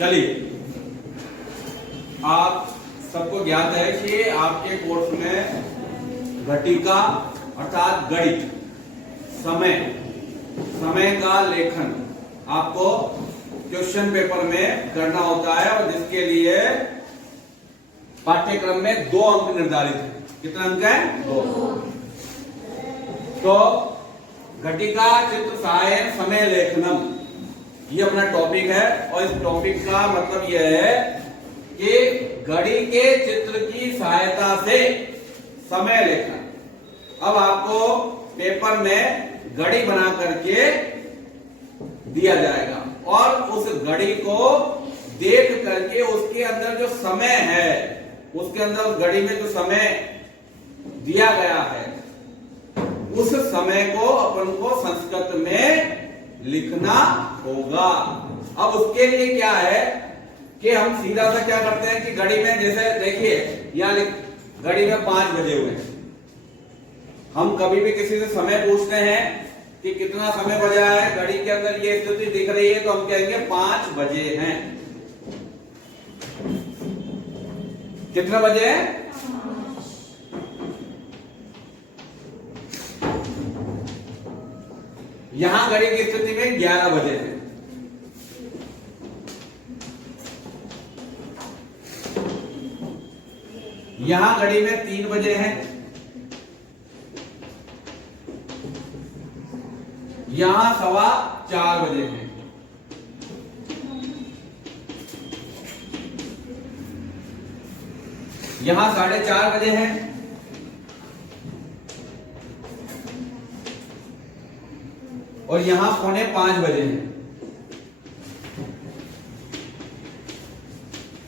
चलिए, आप सबको ज्ञात है कि आपके कोर्स में घटिका अर्थात घड़ी समय का लेखन आपको क्वेश्चन पेपर में करना होता है और जिसके लिए पाठ्यक्रम में 2 अंक निर्धारित है। कितना अंक है? 2। तो घटिका चित्र सहायन समय लेखनम ये अपना टॉपिक है और इस टॉपिक का मतलब यह है कि घड़ी के चित्र की सहायता से समय लेखन। अब आपको पेपर में घड़ी बना करके दिया जाएगा और उस घड़ी को देख करके उसके अंदर जो समय है, उसके अंदर उस घड़ी में जो समय दिया गया है उस समय को अपन को संस्कृत में लिखना होगा। अब उसके लिए क्या है कि हम सीधा सा क्या करते हैं कि घड़ी में, जैसे देखिए यहां घड़ी में 5 बजे हुए हैं। हम कभी भी किसी से समय पूछते हैं कि कितना समय बजा है, घड़ी के अंदर ये स्थिति दिख रही है, तो हम कहेंगे 5 बजे हैं। कितने बजे हैं? यहां घड़ी की स्थिति में 11 बजे है। यहां घड़ी में 3 बजे हैं। यहां 4:15 बजे हैं। यहां 4:30 बजे हैं। और यहां 4:45 बजे हैं।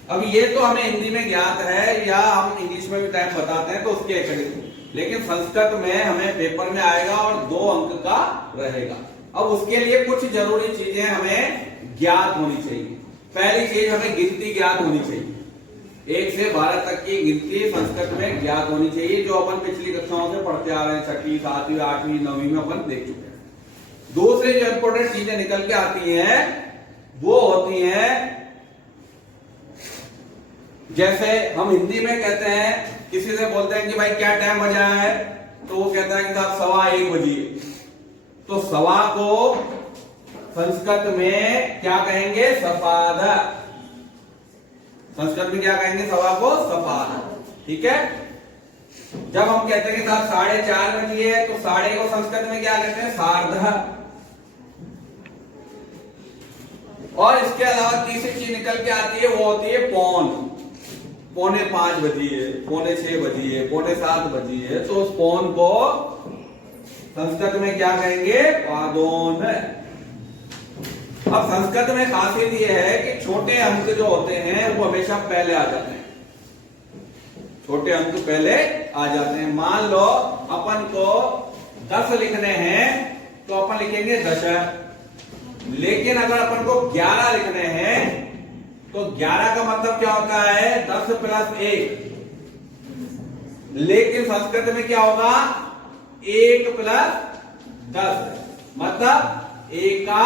अब ये तो हमें हिंदी में ज्ञात है या हम इंग्लिश में भी टाइम बताते हैं तो उसके अकॉर्डिंग, लेकिन संस्कृत में हमें पेपर में आएगा और 2 अंक का रहेगा। अब उसके लिए कुछ जरूरी चीजें हमें ज्ञात होनी चाहिए। पहली चीज, हमें गिनती ज्ञात होनी चाहिए। 1 से 12 तक की गिनती संस्कृत में ज्ञात होनी चाहिए, जो अपन पिछली कक्षाओं से पढ़ते आ रहे हैं। 6वीं, 7वीं, 8वीं, 9वीं में अपन देख चुके हैं। दूसरी जो इंपोर्टेंट चीजें निकल के आती हैं वो होती हैं, जैसे हम हिंदी में कहते हैं, किसी से बोलते हैं कि भाई क्या टाइम बजा है, तो वो कहता है कि साहब 1:15 बजे। तो सवा को संस्कृत में क्या कहेंगे? सपाद। संस्कृत में क्या कहेंगे? सवा को सपाद। ठीक है। जब हम कहते हैं कि साहब 4:30 बजे है, तो 1:30 को संस्कृत में क्या कहते हैं? सार्ध। और इसके अलावा तीसरी चीज निकल के आती है, वो होती है पौन। 4:45 बजी है, 5:45 बजी है, 7:45 बजी है, तो उस पौन को संस्कृत में क्या कहेंगे? पादोन। अब संस्कृत में खासियत ये है कि छोटे अंक जो होते हैं वो हमेशा पहले आ जाते हैं। छोटे अंक पहले आ जाते हैं। मान लो अपन को 10 लिखने हैं तो अपन लिखेंगे 10। लेकिन अगर अपन को 11 लिखने हैं तो 11 का मतलब क्या होता है? 10 + 1। लेकिन संस्कृत में क्या होगा? 1 + 10 मतलब 1 का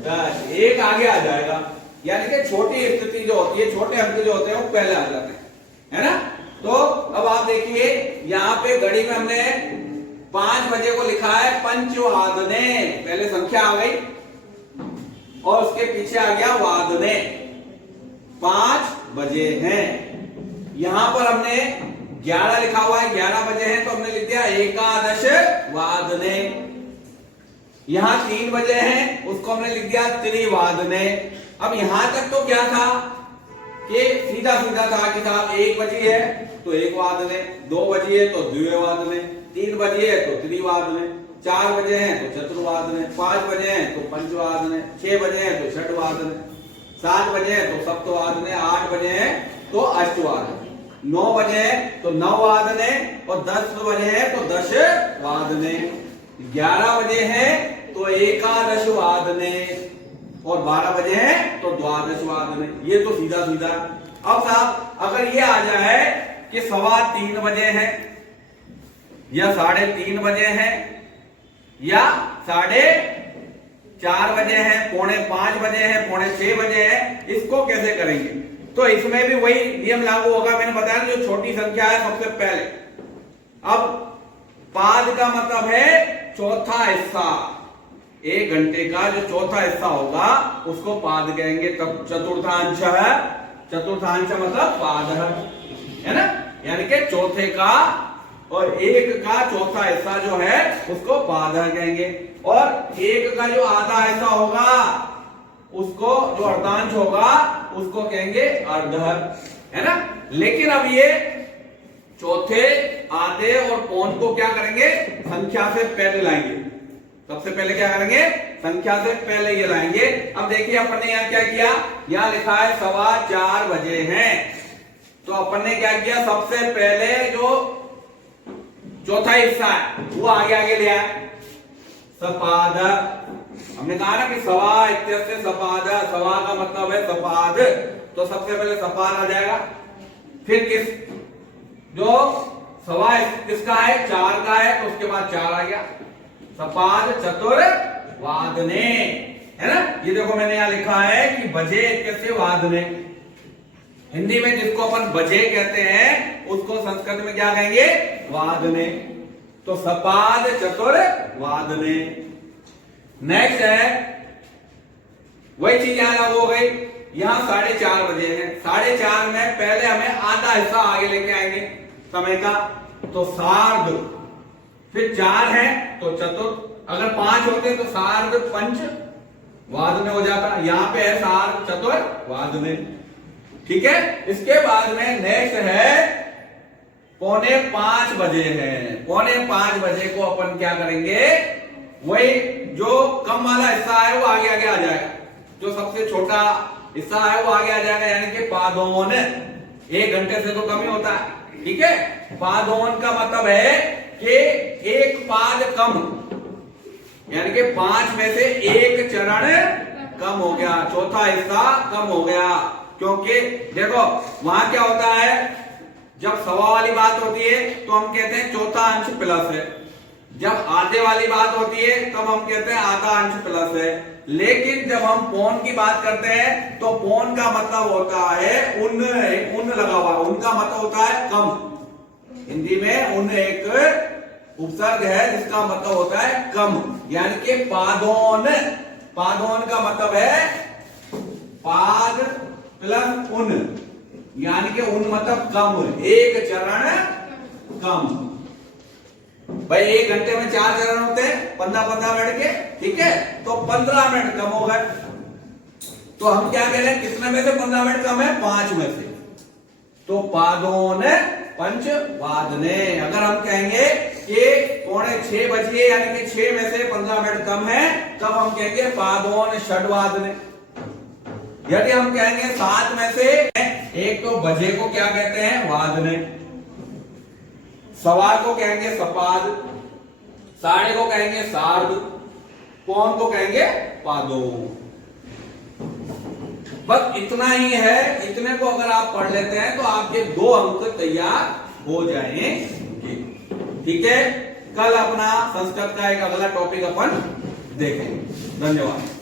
10। 1 आगे आ जाएगा। यानी कि छोटी स्थिति जो होती है, छोटे अंक जो होते हैं वो पहले आ जाते हैं, है ना। तो अब आप देखिए, यहां पे घड़ी में हमने 5 बजे को लिखा है पंचवादने। पहले संख्या आ गई और उसके पीछे आ गया वादने। 5 बजे हैं। यहां पर हमने 11 लिखा हुआ है, 11 बजे हैं, तो हमने लिख दिया एकादश वादने। यहां 3 बजे हैं, उसको हमने लिख दिया त्रिवादने। अब यहां तक तो क्या था कि सीधा सीधा था कि साहब 1 बजी है तो 1 वादने, 2 बजी है तो द्विवादने, 3 बजी है तो त्रिवादने, 4 बजे हैं तो चतुर्वादने, 5 बजे हैं तो पंचवादने, 6 बजे हैं तो षड्वादने, 7 बजे हैं तो सप्तवादने, 8 बजे हैं तो अष्टवादने, 9 बजे हैं तो नववादने और 10 बजे हैं तो दशवादने, 11 बजे हैं तो एकादशवादने और 12 बजे हैं तो द्वादशवादने। ये तो सीधा सीधा। अब साहब अगर ये आ जाए कि 3:15 बजे हैं या 3:30 बजे हैं या 4 बजे हैं, 4:45 बजे हैं, 4:45 बजे हैं, इसको कैसे करेंगे? तो इसमें भी वही नियम लागू होगा, मैंने बताया जो छोटी संख्या है सबसे पहले। अब पाद का मतलब है चौथा हिस्सा, 1 घंटे का जो चौथा हिस्सा होगा उसको पाद कहेंगे। तब चतुर्थांश है, चतुर्थांश मतलब पाद है ना, यानी कि चौथे का और 1 का चौथा हिस्सा जो है उसको पाद कहेंगे। और 1 का जो आधा हिस्सा होगा उसको, जो अर्धांश होगा उसको कहेंगे अर्धहर, है ना। लेकिन अब ये चौथे, आधे और पौन को क्या करेंगे? संख्या से पहले लाएंगे। सबसे पहले क्या करेंगे? संख्या से पहले ये लाएंगे। अब देखिए अपन ने यहाँ क्या किया, यहाँ लिखा है 4:15 बजे हैं, तो अपन ने क्या किया, सबसे पहले जो चौथा हिस्सा है वो आगे आगे ले आया, सपाद। हमने कहा ना कि सवा इत्यस्य सपाद, सवा का मतलब है सपाद, तो सबसे पहले सपाद आ जाएगा। फिर किस, जो सवा किसका है? 4 का है, तो उसके बाद 4 आ गया, सपाद चतुर वादने, है ना। ये देखो मैंने यहां लिखा है कि बजे कैसे वादने, हिंदी में जिसको अपन बजे कहते हैं उसको संस्कृत में क्या कहेंगे? वादने। तो सपाद चतुर वादने। नेक्स्ट है वही चीज यहां लागू हो गई, यहां 4:30 बजे है, 4:30 में पहले हमें आधा हिस्सा आगे लेके आएंगे समय का, तो सार्ध, फिर 4 है तो चतुर्थ, अगर 5 होते तो सार्ध पंच वादने हो जाता, यहां पे है सार्ध चतुर वादने, ठीक है। इसके बाद में नेक्स्ट है 4:45 बजे है, 4:45 बजे को अपन क्या करेंगे? वही जो कम वाला हिस्सा है वो आगे आगे आ जाएगा, जो सबसे छोटा हिस्सा है वो आगे आ जाएगा, यानी कि पादोन। 1 घंटे से तो कम ही होता है, ठीक है। पादोन का मतलब है कि 1 पाद कम, यानी कि 5 में से 1 चरण कम हो गया, चौथा हिस्सा कम हो गया। क्योंकि देखो वहां क्या होता है, जब सवा वाली बात होती है तो हम कहते हैं चौथा अंश प्लस है, जब आधे वाली बात होती है तब हम कहते हैं आधा अंश प्लस है। लेकिन जब हम पौन की बात करते हैं तो पौन का मतलब होता है उन लगा हुआ, उनका मतलब होता है कम। हिंदी में उन एक उपसर्ग है जिसका मतलब होता है कम, यानी कि पादोन। पादोन का मतलब है पाद प्लस उन, यानी कि उन मतलब कम, 1 चरण कम। भाई 1 घंटे में 4 चरण होते हैं 15-15 मिनट के, ठीक है, तो 15 मिनट कम हो गए। तो हम क्या कह रहे हैं, कितने में से 15 मिनट कम है? 5 में से, तो पादोन पंच वादने। अगर हम कहेंगे कि 5:45 बजे यानी कि 6 में से 15 मिनट कम है, तब हम कहेंगे पादोन षड वादने। यदि हम कहेंगे 7 में से 1, तो बजे को क्या कहते हैं? वादने। सवा को कहेंगे सपाद, साढ़े को कहेंगे सार्ध, पौन को कहेंगे पादो। बस इतना ही है, इतने को अगर आप पढ़ लेते हैं तो आपके 2 अंक तैयार हो जाएंगे, ठीक है। कल अपना संस्कृत का एक अगला टॉपिक अपन देखेंगे। धन्यवाद।